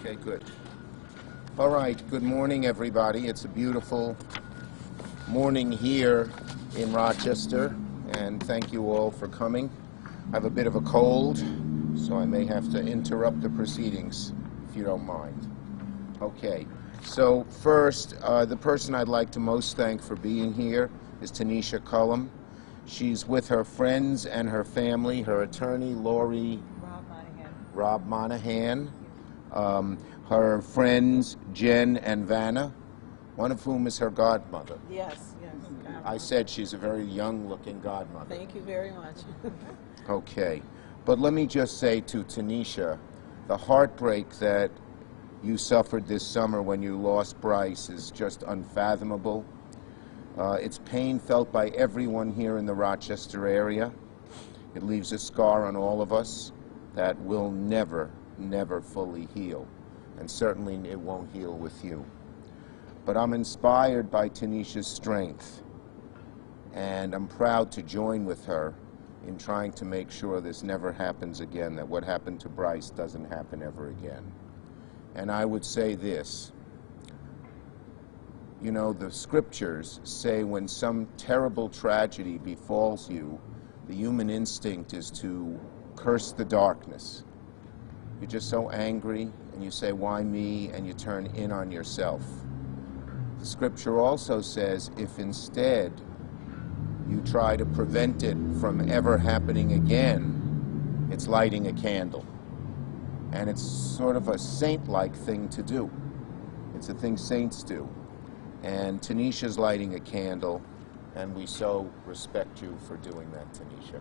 Okay, good. All right, good morning, everybody. It's a beautiful morning here in Rochester, and thank you all for coming. I have a bit of a cold, so I may have to interrupt the proceedings, if you don't mind. Okay, so first, the person I'd like to most thank for being here is Tanisha Cullum. She's with her friends and her family, her attorney, Rob Monahan. Her friends, Jen and Vanna, one of whom is her godmother. Yes, yes. I said she's a very young-looking godmother. Thank you very much. Okay, but let me just say to Tanisha, the heartbreak that you suffered this summer when you lost Bryce is just unfathomable. It's pain felt by everyone here in the Rochester area. It leaves a scar on all of us that will never fully heal, and certainly it won't heal with you. But I'm inspired by Tanisha's strength, and I'm proud to join with her in trying to make sure this never happens again, that what happened to Bryce doesn't happen ever again. And I would say this, you know, the scriptures say when some terrible tragedy befalls you, the human instinct is to curse the darkness. You're just so angry, and you say, why me? And you turn in on yourself. The scripture also says, if instead you try to prevent it from ever happening again, it's lighting a candle. And it's sort of a saint-like thing to do. It's a thing saints do. And Tanisha's lighting a candle, and we so respect you for doing that, Tanisha.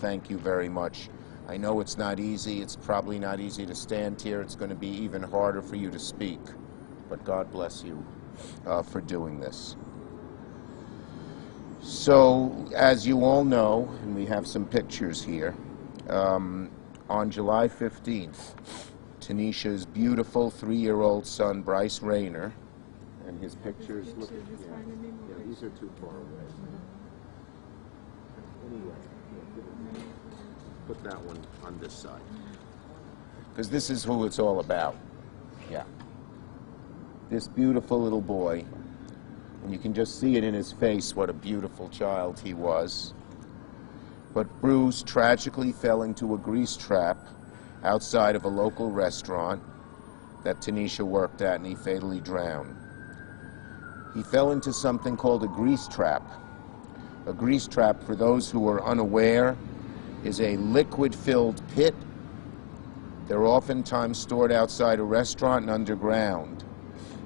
Thank you very much. I know it's not easy. It's probably not easy to stand here. It's going to be even harder for you to speak. But God bless you for doing this. So, as you all know, and we have some pictures here, on July 15th, Tanisha's beautiful 3-year-old son, Bryce Raynor, and his pictures, look at, yeah, these are too far away. Anyway, put that one on this side, because this is who it's all about. Yeah. This beautiful little boy, and you can just see it in his face what a beautiful child he was. But Bruce tragically fell into a grease trap outside of a local restaurant that Tanisha worked at, and he fatally drowned. He fell into something called a grease trap. A grease trap, for those who are unaware, is a liquid-filled pit. They're oftentimes stored outside a restaurant and underground,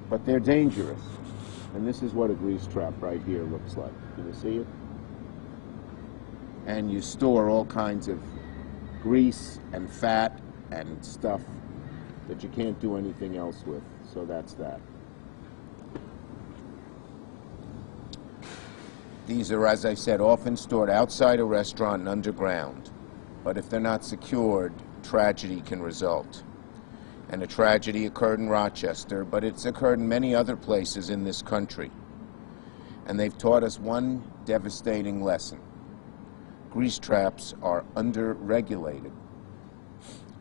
but they're dangerous. And this is what a grease trap right here looks like. Can you see it? And you store all kinds of grease and fat and stuff that you can't do anything else with. So that's that. These are, as I said, often stored outside a restaurant and underground. But if they're not secured, tragedy can result. And a tragedy occurred in Rochester, but it's occurred in many other places in this country. And they've taught us one devastating lesson. Grease traps are under-regulated.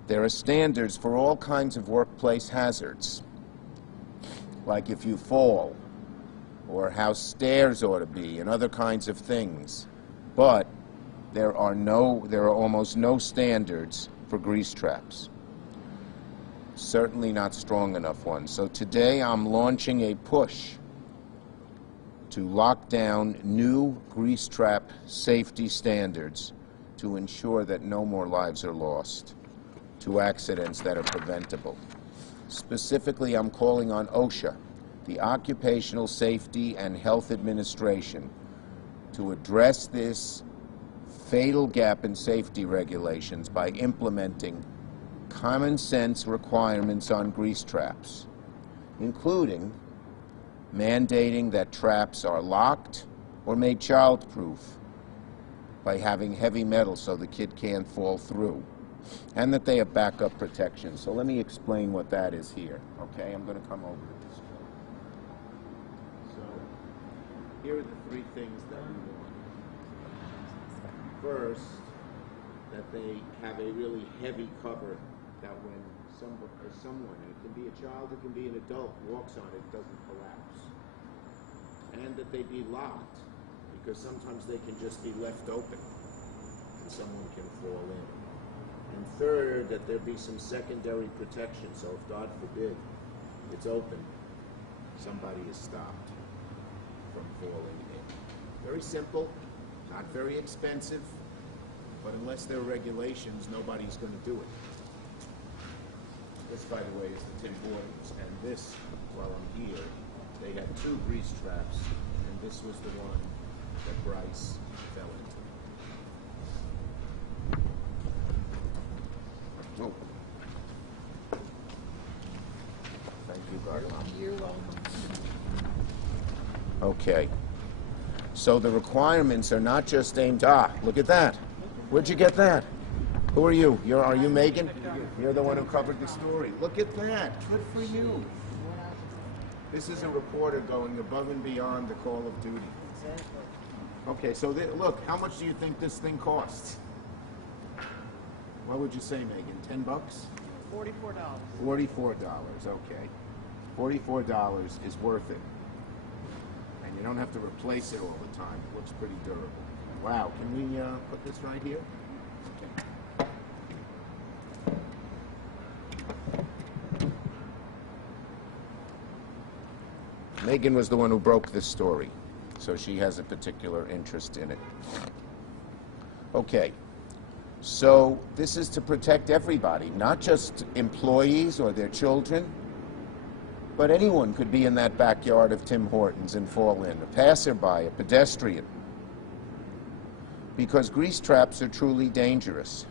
There are standards for all kinds of workplace hazards, like if you fall, or how stairs ought to be, and other kinds of things. But there are almost no standards for grease traps. Certainly not strong enough ones. So today I'm launching a push to lock down new grease trap safety standards to ensure that no more lives are lost to accidents that are preventable. Specifically, I'm calling on OSHA, the Occupational Safety and Health Administration, to address this fatal gap in safety regulations by implementing common sense requirements on grease traps, including mandating that traps are locked or made child-proof by having heavy metal so the kid can't fall through, and that they have backup protection. So let me explain what that is here, okay? I'm going to come over to this one. So here are the three things that we want. First, that they have a really heavy cover that when someone, and it can be a child, it can be an adult, walks on it, doesn't collapse. And that they be locked, because sometimes they can just be left open, and someone can fall in. And third, that there be some secondary protection, so if God forbid it's open, somebody is stopped from falling in. Very simple, not very expensive, but unless there are regulations, nobody's going to do it. This, by the way, is the Tim Hortons, and this, while I'm here, they had 2 grease traps, and this was the one that Bryce fell into. Oh. Thank you, Garland. You're welcome. Okay. So the requirements are not just aimed, look at that. Where'd you get that? Who are you? Are you Megan? You're the one who covered the story. Look at that. Good for you. This is a reporter going above and beyond the call of duty. Exactly. Okay, so look, how much do you think this thing costs? What would you say, Megan? 10 bucks? $44. $44, okay. $44 is worth it. And you don't have to replace it all the time. It looks pretty durable. Wow, can we put this right here? Megan was the one who broke this story, so she has a particular interest in it. Okay, so this is to protect everybody, not just employees or their children, but anyone could be in that backyard of Tim Hortons and fall in, a passerby, a pedestrian, because grease traps are truly dangerous.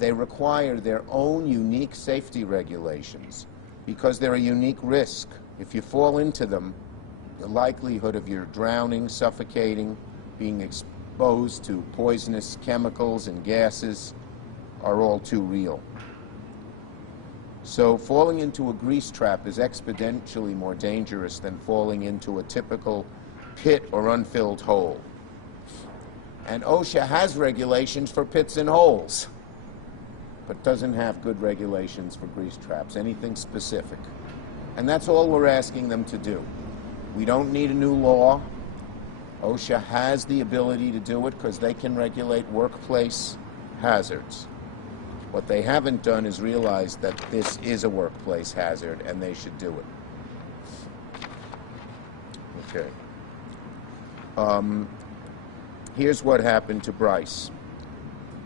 They require their own unique safety regulations because they're a unique risk. If you fall into them, the likelihood of your drowning, suffocating, being exposed to poisonous chemicals and gases are all too real. So falling into a grease trap is exponentially more dangerous than falling into a typical pit or unfilled hole. And OSHA has regulations for pits and holes, but doesn't have good regulations for grease traps, anything specific. And that's all we're asking them to do. We don't need a new law. OSHA has the ability to do it because they can regulate workplace hazards. What they haven't done is realize that this is a workplace hazard and they should do it. Okay. Here's what happened to Bryce.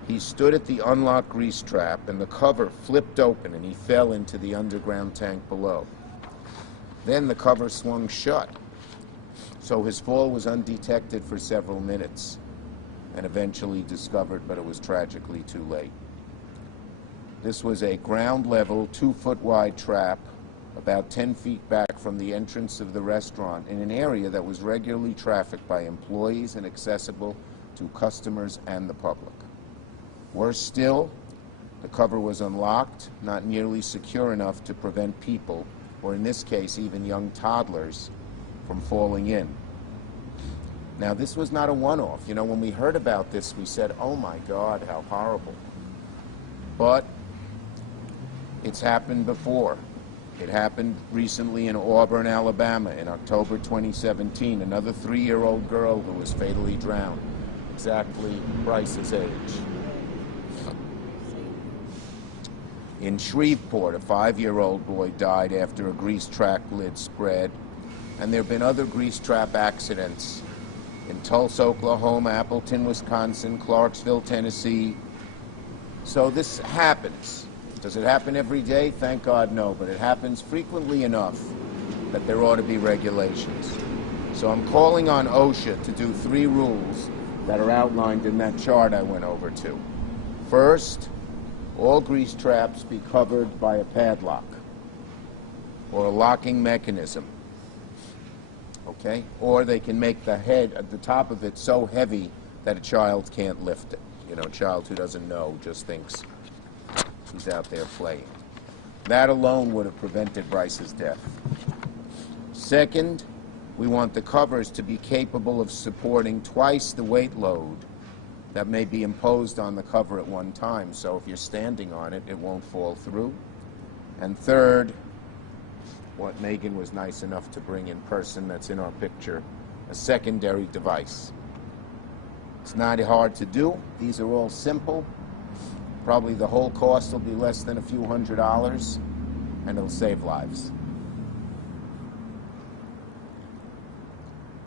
He stood at the unlocked grease trap and the cover flipped open and he fell into the underground tank below. Then the cover swung shut, so his fall was undetected for several minutes and eventually discovered, but it was tragically too late. This was a ground-level, 2-foot-wide trap about 10 feet back from the entrance of the restaurant in an area that was regularly trafficked by employees and accessible to customers and the public. Worse still, the cover was unlocked, not nearly secure enough to prevent people, or in this case even young toddlers, from falling in. Now this was not a one-off. You know, when we heard about this we said, oh my God, how horrible. But it's happened before. It happened recently in Auburn, Alabama in October 2017. Another 3-year-old girl who was fatally drowned, exactly Bryce's age. In Shreveport, a 5-year-old boy died after a grease trap lid spread. And there have been other grease trap accidents in Tulsa, Oklahoma, Appleton, Wisconsin, Clarksville, Tennessee. So this happens. Does it happen every day? Thank God, no. But it happens frequently enough that there ought to be regulations. So I'm calling on OSHA to do 3 rules that are outlined in that chart I went over to. First, all grease traps be covered by a padlock or a locking mechanism. Okay? Or they can make the head at the top of it so heavy that a child can't lift it. You know, a child who doesn't know just thinks he's out there playing. That alone would have prevented Bryce's death. Second, we want the covers to be capable of supporting twice the weight load that may be imposed on the cover at one time, so if you're standing on it, it won't fall through. And third, what Megan was nice enough to bring in person that's in our picture, a secondary device. It's not hard to do. These are all simple. Probably the whole cost will be less than a few $100s, and it'll save lives.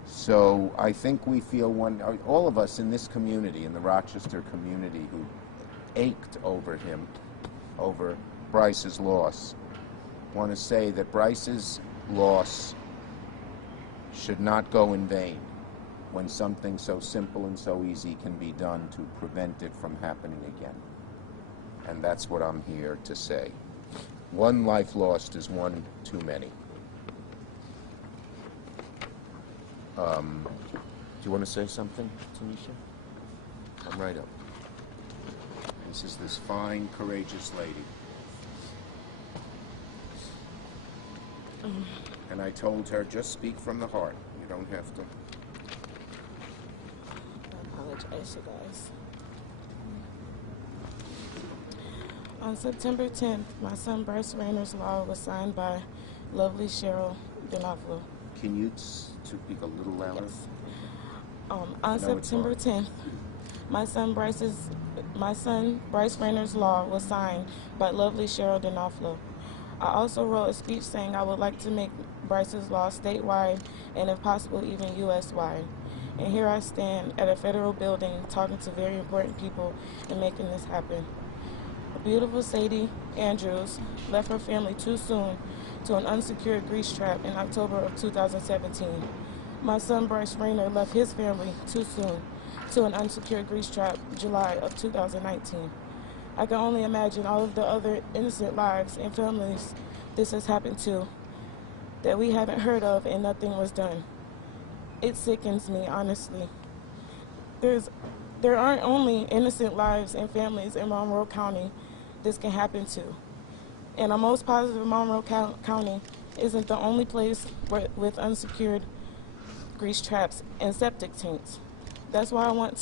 So I think we feel all of us in this community, in the Rochester community, who ached over him, over Bryce's loss, want to say that Bryce's loss should not go in vain when something so simple and so easy can be done to prevent it from happening again. And that's what I'm here to say. One life lost is one too many. Do you want to say something, Tanisha? Come right up. This is this fine, courageous lady. And I told her, just speak from the heart. You don't have to. I apologize, you guys. On September 10th, my son Bryce Raynor's law was signed by lovely Cheryl Denoflo. Can you speak a little louder? Yes. On September 10th, my son Bryce Raynor's law was signed by lovely Cheryl Denoflo. I also wrote a speech saying I would like to make Bryce's law statewide and if possible even U.S.-wide. And here I stand at a federal building talking to very important people and making this happen. A beautiful Sadie Andrews left her family too soon to an unsecured grease trap in October of 2017. My son Bryce Raynor left his family too soon to an unsecured grease trap July of 2019. I can only imagine all of the other innocent lives and families this has happened to that we haven't heard of and nothing was done. It sickens me, honestly. There aren't only innocent lives and families in Monroe County this can happen to. And I'm most positive Monroe County isn't the only place with unsecured grease traps and septic tanks. That's why I want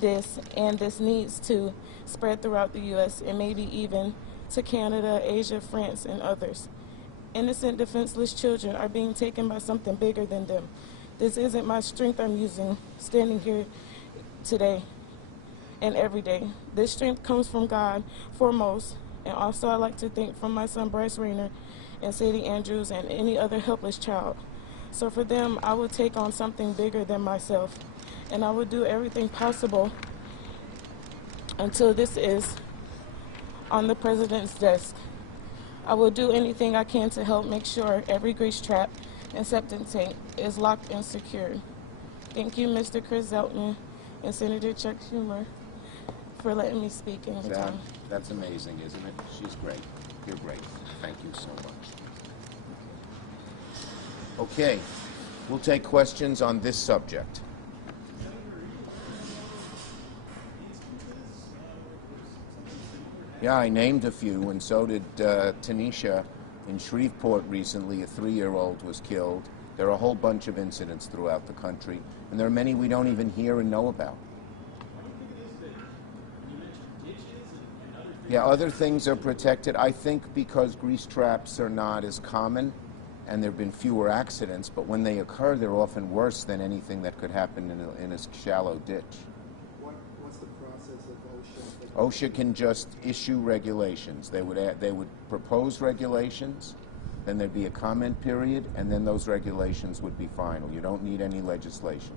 this, and this needs to spread throughout the U.S. and maybe even to Canada, Asia, France, and others. Innocent, defenseless children are being taken by something bigger than them. This isn't my strength I'm using standing here today and every day. This strength comes from God foremost, and also I'd like to thank from my son Bryce Raynor and Sadie Andrews and any other helpless child. So for them, I would take on something bigger than myself, and I would do everything possible until this is on the president's desk. I will do anything I can to help make sure every grease trap and septic tank is locked and secured. Thank you, Mr. Chris Zeltman and Senator Chuck Schumer, for letting me speak in the time. That's amazing, isn't it? She's great. You're great. Thank you so much. Okay, we'll take questions on this subject. Yeah, I named a few, and so did Tanisha. In Shreveport recently, a 3-year-old was killed. There are a whole bunch of incidents throughout the country, and there are many we don't even hear and know about. Yeah, other things are protected, I think, because grease traps are not as common, and there have been fewer accidents, but when they occur, they're often worse than anything that could happen in a shallow ditch. What's the process of OSHA? OSHA can just issue regulations. They would propose regulations, then there'd be a comment period, and then those regulations would be final. You don't need any legislation.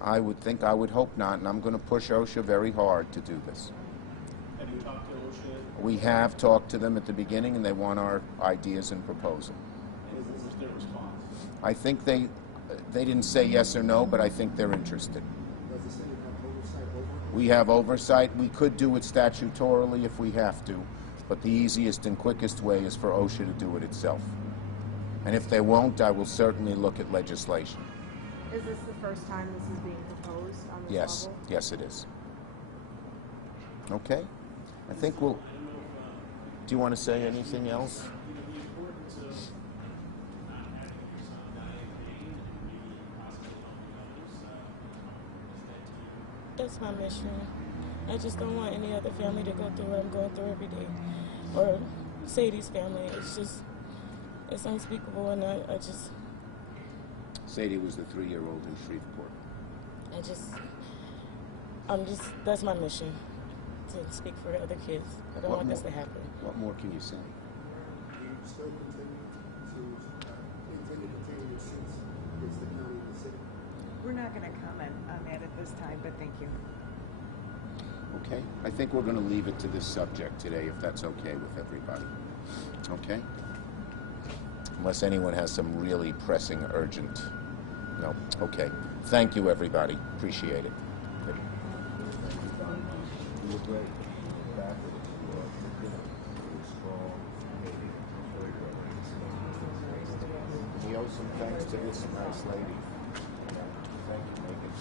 I would hope not, and I'm going to push OSHA very hard to do this. Have you talked to OSHA? We have talked to them at the beginning, and they want our ideas and proposal. What was their response? I think they didn't say yes or no, but I think they're interested. Does the city have oversight over? We have oversight. We could do it statutorily if we have to, but the easiest and quickest way is for OSHA to do it itself. And if they won't, I will certainly look at legislation. Is this the first time this is being proposed on this Yes, level? yes it is. Okay, I think we'll, do you want to say anything else? that's my mission. I just don't want any other family to go through what I'm going through every day. Or Sadie's family. It's unspeakable, and I just... Sadie was the 3-year-old in Shreveport. That's my mission, to speak for other kids. I don't want this to happen. What more can you say? You still continue your suits against the county and the city? We're not going to comment on that at this time, but thank you. Okay, I think we're going to leave it to this subject today, if that's okay with everybody. Okay? Unless anyone has some really pressing, urgent... No, okay. Thank you, everybody. Appreciate it. Good. You were great. We owe some thanks to this nice lady. Thank you, Megan.